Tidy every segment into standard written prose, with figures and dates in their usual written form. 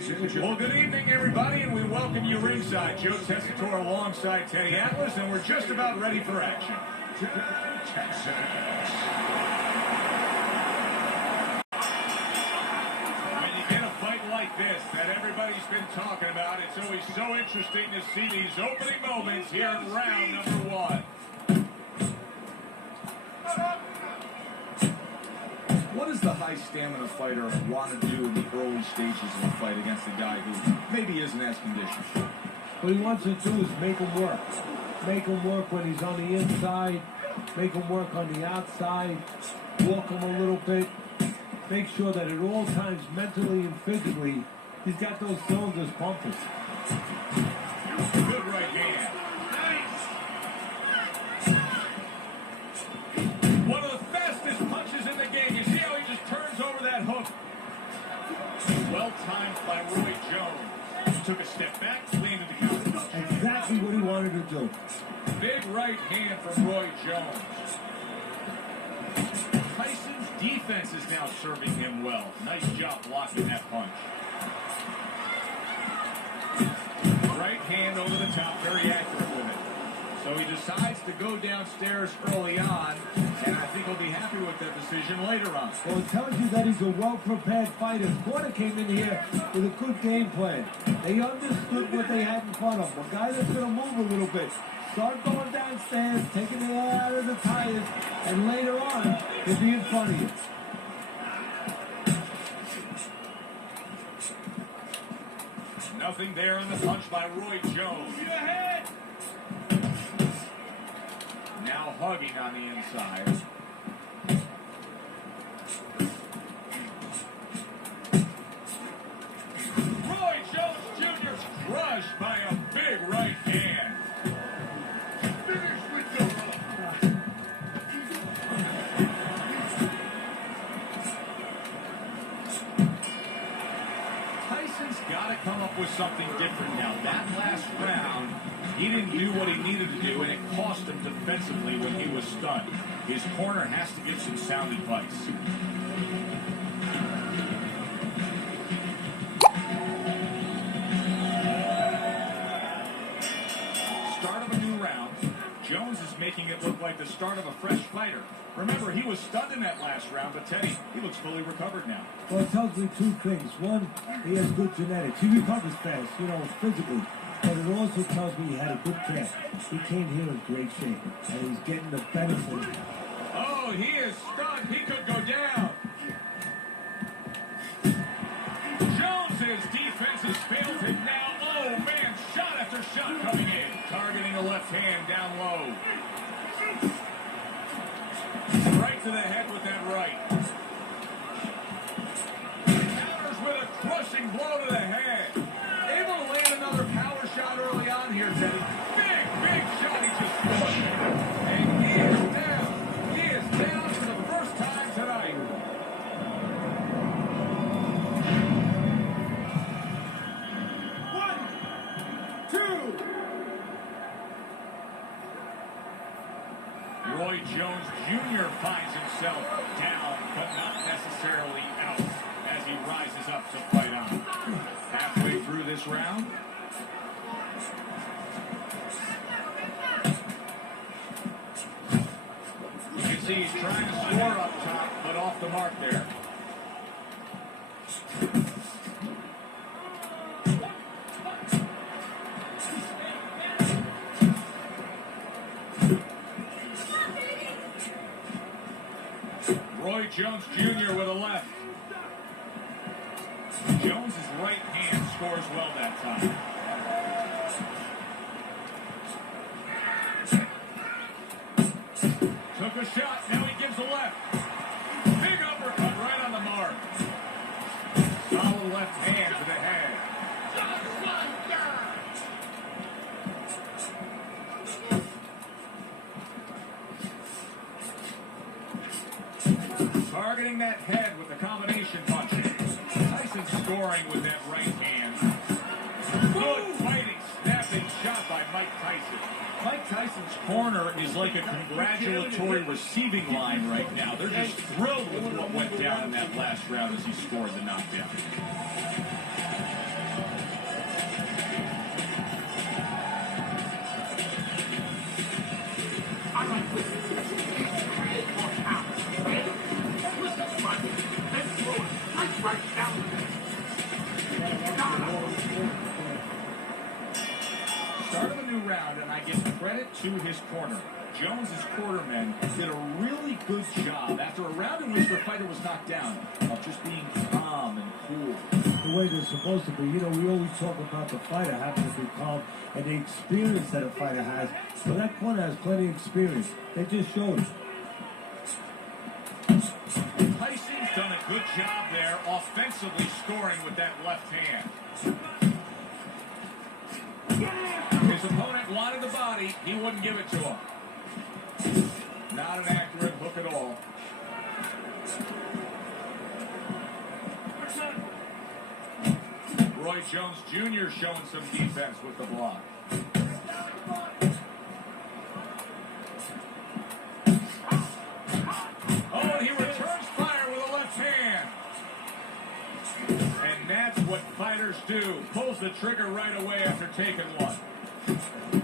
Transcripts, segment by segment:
Well, good evening, everybody, and we welcome you ringside. Joe Tessitore alongside Teddy Atlas, and we're just about ready for action. When you get a fight like this that everybody's been talking about, it's always so interesting to see these opening moments here in round number one. What does the high stamina fighter want to do in the early stages of a fight against a guy who maybe isn't as conditioned? What he wants to do is make him work. Make him work when he's on the inside. Make him work on the outside. Walk him a little bit. Make sure that at all times, mentally and physically, he's got those cylinders pumping. Good right hand. One of the fastest punches in the game. You see how he just turns over that hook? Well timed by Roy Jones. Took a step back, landed the counter. Exactly what he wanted to do. Big right hand from Roy Jones. Tyson's defense is now serving him well. Nice job blocking that punch. Right hand over the top, very accurate with it. So he decides to go downstairs early on, and I think he'll be happy with that decision later on. Well, it tells you that he's a well-prepared fighter. Corner came in here with a good game plan. They understood what they had in front of them. A guy that's going to move a little bit. Start going downstairs, taking the air out of the tires, and later on, he'll be in front of you. Nothing there in the punch by Roy Jones. Now hugging on the inside. Roy Jones Jr.'s crushed by a big right hand. Finish with the Tyson's got to come up with something different now. That last round, he didn't do what he needed to do, and it cost him defensively when he was stunned. His corner has to give some sound advice. Start of a new round. Jones is making it look like the start of a fresh fighter. Remember, he was stunned in that last round, but Teddy, he looks fully recovered now. Well, it tells me two things. One, he has good genetics. He recovers fast, physically. But it also tells me he had a good camp. He came here in great shape, and he's getting the benefit. Oh, he is stunned. He could go down. Jones's defense has failed him now. Oh, man, shot after shot coming in. Targeting the left hand down low. Right to the head with that right. Counters with a crushing blow to the head. Able to land another power shot early on here, Teddy. Big shot he just scored. And he is down. He is down for the first time tonight. One, two. Roy Jones Jr. finds himself down, but not necessarily out, as he rises up to fight on. Halfway through this round. You can see he's trying to score up top, but off the mark there. Roy Jones Jr. with a left. Jones's right hand scores well that time. Took a shot, now he gives a left. Big uppercut right on the mark. Solid left hand to the head. Targeting that head with the combination punch. Tyson scoring with that right hand. Good fighting, snapping shot by Mike Tyson. Mike Tyson's corner is like a congratulatory receiving line right now. They're just thrilled with what went down in that last round as he scored the knockdown. I give credit to his corner. Jones's quartermen did a really good job after a round in which the fighter was knocked down of just being calm and cool. The way they're supposed to be. You know, we always talk about the fighter having to be calm and the experience that a fighter has. So that corner has plenty of experience. They just showed it. Tyson's done a good job there offensively scoring with that left hand. His opponent wanted the body. He wouldn't give it to him. Not an accurate hook at all. Roy Jones Jr. showing some defense with the block. Oh, and he returns fire with a left hand. And that's what fighters do. Pulls the trigger right away after taking one.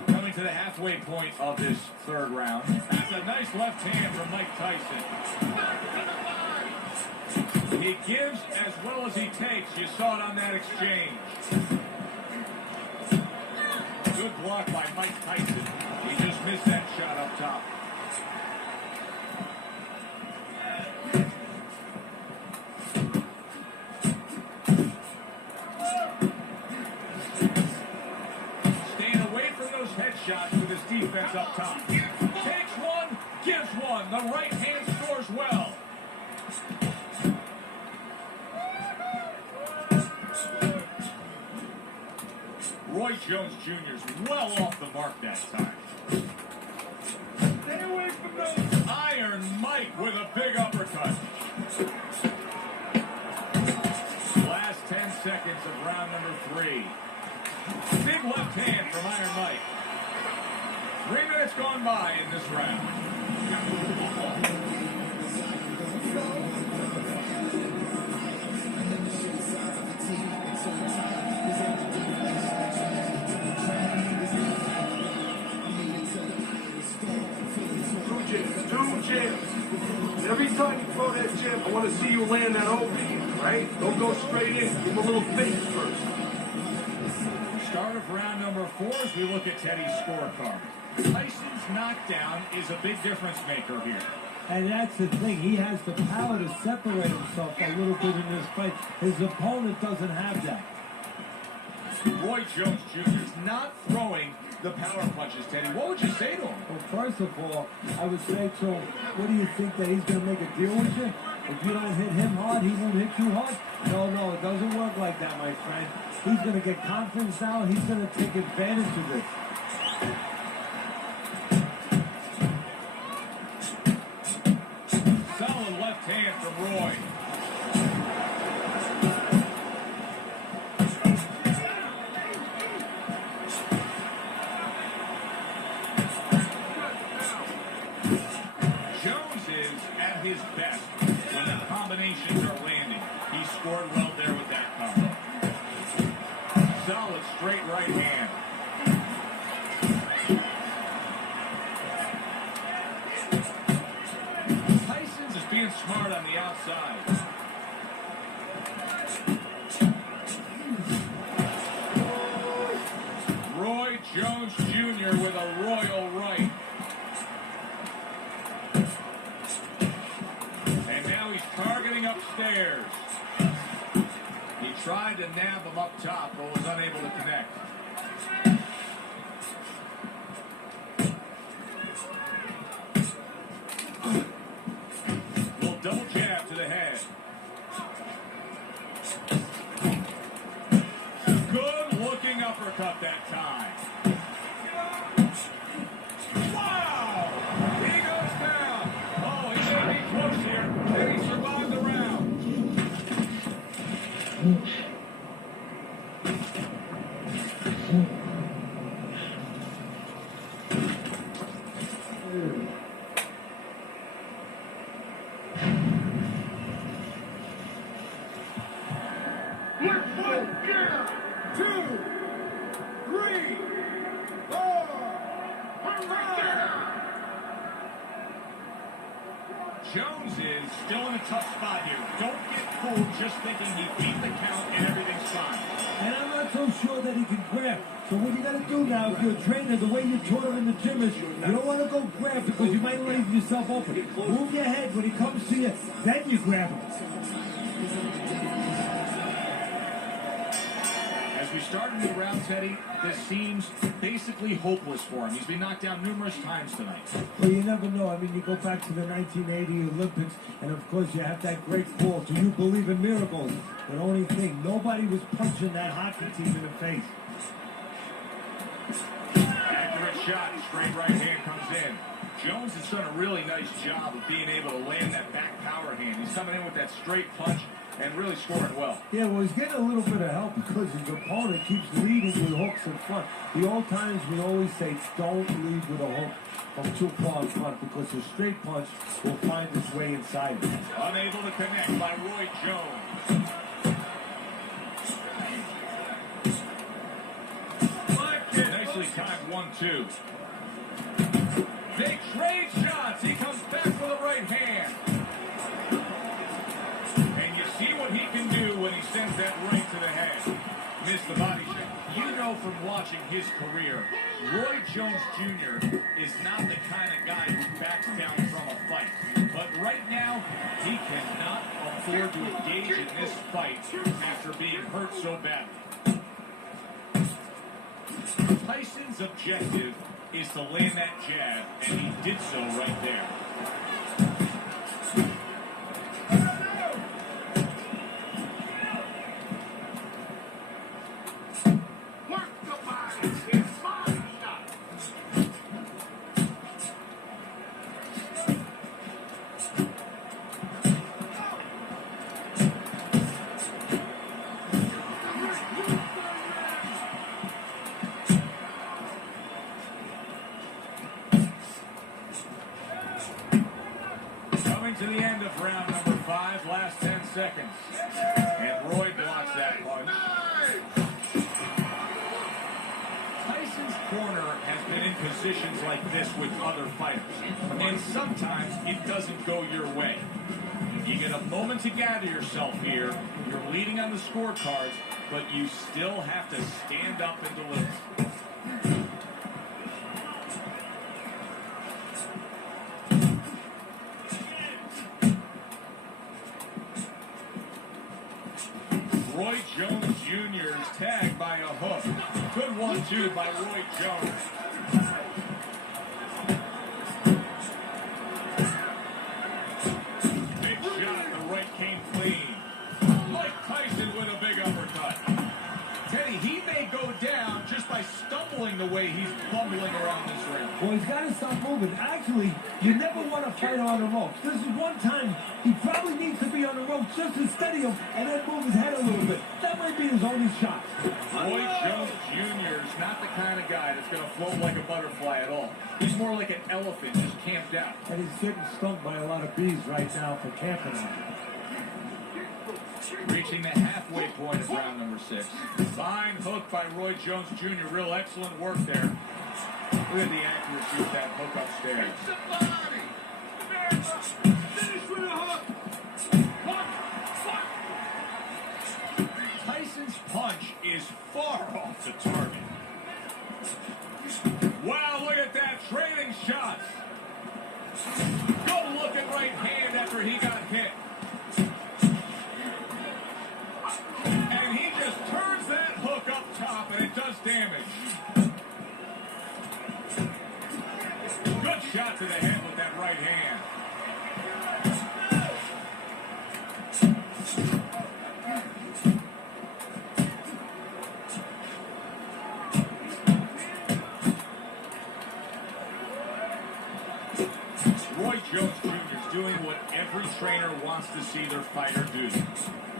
Coming to the halfway point of this third round. That's a nice left hand from Mike Tyson. He gives as well as he takes. You saw it on that exchange. Good block by Mike Tyson. He just missed that shot up top. Shots with his defense up top. Takes one, gives one. The right hand scores well. Roy Jones Jr. is well off the mark that time. Stay away from those. Iron Mike with a big uppercut. Last 10 seconds of round number 3. Big left hand from Iron Mike. 3 minutes gone by in this round. Two jabs. Every time you throw that jab, I want to see you land that over here, right? Don't go straight in. Give him a little fake first. Start of round number 4 as we look at Teddy's scorecard. Tyson's knockdown is a big difference maker here. And that's the thing. He has the power to separate himself a little bit in this fight. His opponent doesn't have that. Roy Jones Jr. is not throwing the power punches, Teddy. What would you say to him? Well, first of all, I would say to him, what do you think, that he's going to make a deal with you? If you don't hit him hard, he won't hit you hard? No, it doesn't work like that, my friend. He's going to get confidence now. He's going to take advantage of this. Solid left hand from Roy. Jones is at his best when the combinations are landing. He scored well there with that combo. Solid straight right hand. Tyson's is being smart on the outside. Roy Jones Jr. with a royal right. And now he's targeting upstairs. He tried to nab him up top, but was unable to connect. Little double jab to the head. Good looking uppercut that time. Wow! He goes down. Oh, he's going to be close here. And he survived the round. Jones is still in a tough spot here. Don't get fooled just thinking he beat the count and everything's fine. And I'm not so sure that he can grab. So what you got to do now, if you're a trainer, the way you taught him in the gym is, you don't want to go grab because you might leave yourself open. Move your head when he comes to you, then you grab him. As we start a new round, Teddy, this seems basically hopeless for him. He's been knocked down numerous times tonight. Well, you never know. I mean, you go back to the 1980 Olympics, and of course you have that great call. Do you believe in miracles? But only thing, nobody was punching that hockey team in the face. Accurate shot, straight right hand comes in. Jones has done a really nice job of being able to land that back power hand. He's coming in with that straight punch and really scoring well. Yeah, well, he's getting a little bit of help because his opponent keeps leading with hooks in front. The old times we always say, don't lead with a hook from too far in front because the straight punch will find its way inside him. Unable to connect by Roy Jones. Nicely timed 1-2. They trade shots. He comes back with a right hand. And you see what he can do when he sends that right to the head. Missed the body shot. You know from watching his career, Roy Jones Jr. is not the kind of guy who backs down from a fight. But right now, he cannot afford to engage in this fight after being hurt so badly. Tyson's objective is to land that jab, and he did so right there. To the end of round number 5, last 10 seconds. And Roy blocks that punch. Tyson's corner has been in positions like this with other fighters. And sometimes it doesn't go your way. You get a moment to gather yourself here. You're leading on the scorecards, but you still have to stand up and deliver. Roy Jones Jr. is tagged by a hook. Good 1-2 by Roy Jones. Big shot, the right came clean. Mike Tyson with a big uppercut. Teddy, he may go down just by stumbling the way he's bumbling around this ring. Well, he's got to stop moving. Actually, you never want to fight on the ropes. This is one time he probably needs to be on the ropes just to steady him and then move his head a little bit. That might be his only shot. Roy Jones Jr. is not the kind of guy that's going to float like a butterfly at all. He's more like an elephant just camped out. And he's getting stung by a lot of bees right now for camping out. Reaching the halfway point of round number 6. Fine hook by Roy Jones Jr. Real excellent work there. Look at the accuracy of that hook upstairs. Finish with a hook. Tyson's punch is far off the target. Wow, look at that, trading shots. Good looking right hand after he got hit. And he just turns that hook up top and it does damage. Good shot to the head with that right hand. Roy Jones Jr. is doing what every trainer wants to see their fighter do.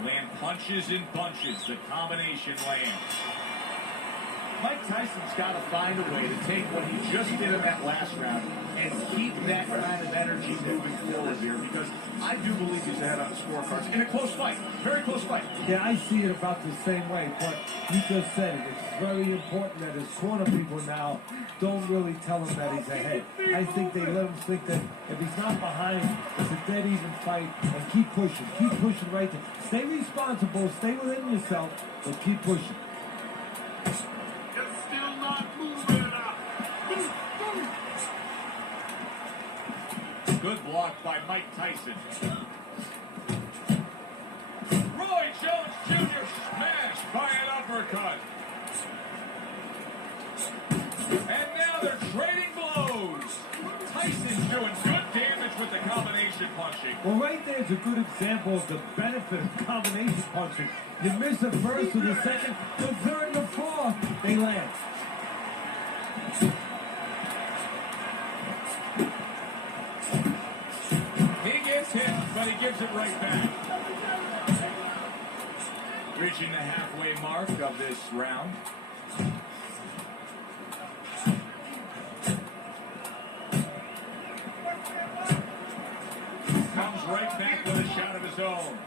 Land punches in bunches. The combination lands. Mike Tyson's got to find a way to take what he just did in that last round and keep that kind of energy moving forward here, because I do believe he's ahead on the scorecards in a close fight, very close fight. Yeah, I see it about the same way, but you just said it. It's very important that his corner people now don't really tell him that he's ahead. I think they let him think that if he's not behind, it's a dead even fight, and keep pushing right there. Stay responsible, stay within yourself, but keep pushing. Good block by Mike Tyson. Roy Jones Jr. smashed by an uppercut. And now they're trading blows. Tyson's doing good damage with the combination punching. Well, right there's a good example of the benefit of combination punching. You miss the first or the second, the third, the fourth, they land. But he gives it right back. Reaching the halfway mark of this round. Comes right back with a shot of his own.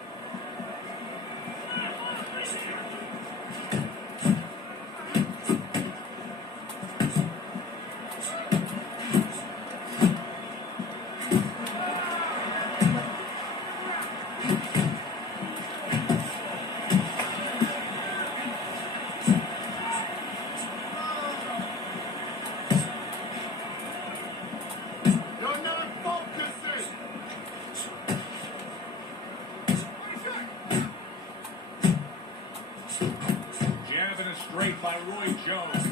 Straight by Roy Jones.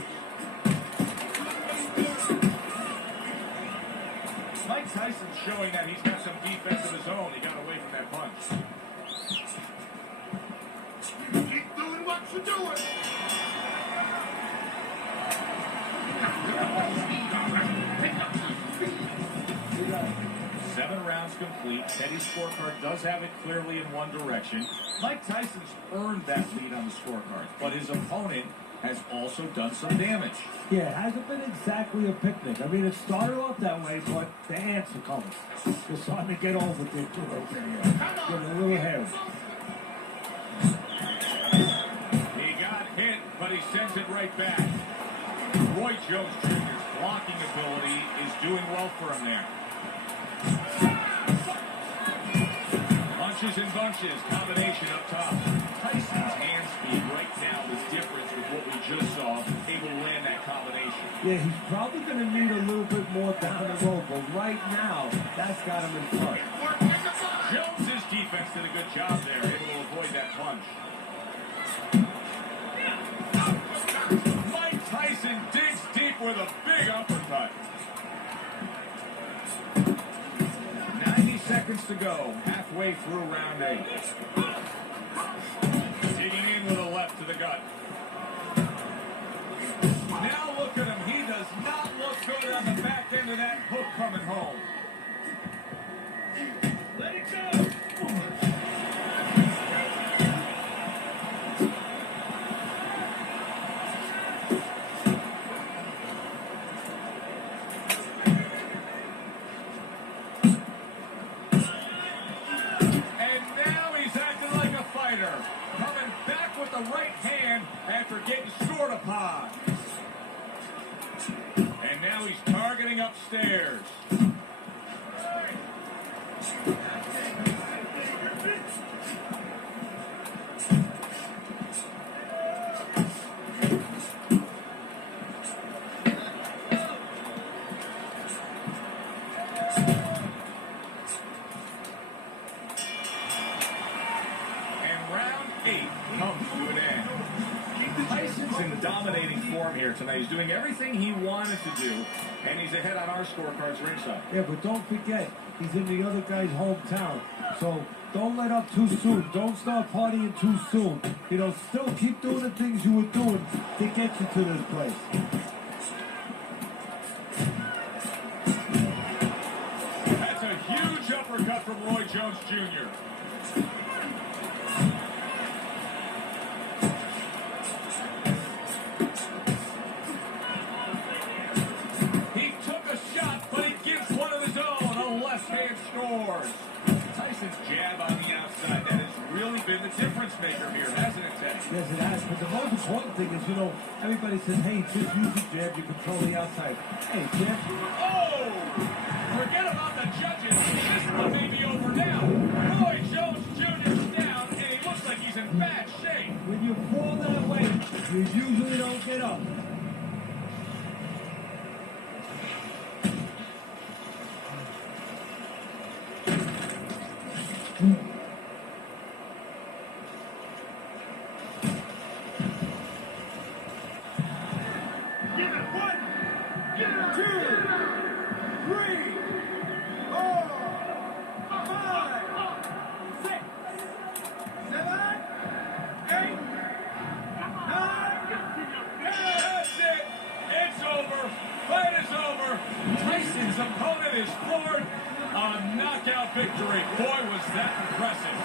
Mike Tyson's showing that he's got some defense of his own. He got away from that punch. Keep doing what you're doing. 7 rounds complete. Teddy's scorecard does have it clearly in one direction. Mike Tyson's earned that lead on the scorecard, but his opponent has also done some damage. Yeah, it hasn't been exactly a picnic. I mean, it started off that way, but the ants are coming. They're starting to get over it. Getting a little hairy. He got hit, but he sends it right back. Roy Jones Jr.'s blocking ability is doing well for him there. Bunches and bunches, combination up top. Tyson's hand speed right now is different with what we just saw, able to land that combination. Yeah, he's probably going to need a little bit more down the road, but right now, that's got him in front. Jones's defense did a good job there, able to avoid that punch. Mike Tyson digs deep with a big uppercut. 90 seconds to go, halfway through round 8. Digging in with a left to the gut. Now look at him. He does not look good on the back end of that hook coming home. Let it go. Coming back with the right hand after getting short upon. And now he's targeting upstairs. Dominating form here tonight. He's doing everything he wanted to do, and he's ahead on our scorecards ringside. Yeah, but don't forget, he's in the other guy's hometown. So don't let up too soon. Don't start partying too soon. You know, still keep doing the things you were doing to get you to this place. That's a huge uppercut from Roy Jones Jr. pacemaker here, hasn't it, Ted? Yes, it has. But the most important thing is, everybody says, hey, just use the jab, you control the outside. Hey, jab. Oh! Forget about the judges. This one may be over now. Roy Jones Jr.'s down, and he looks like he's in bad shape. When you fall that way, you usually don't get up. Tyson's opponent is floored. A knockout victory. Boy, was that impressive.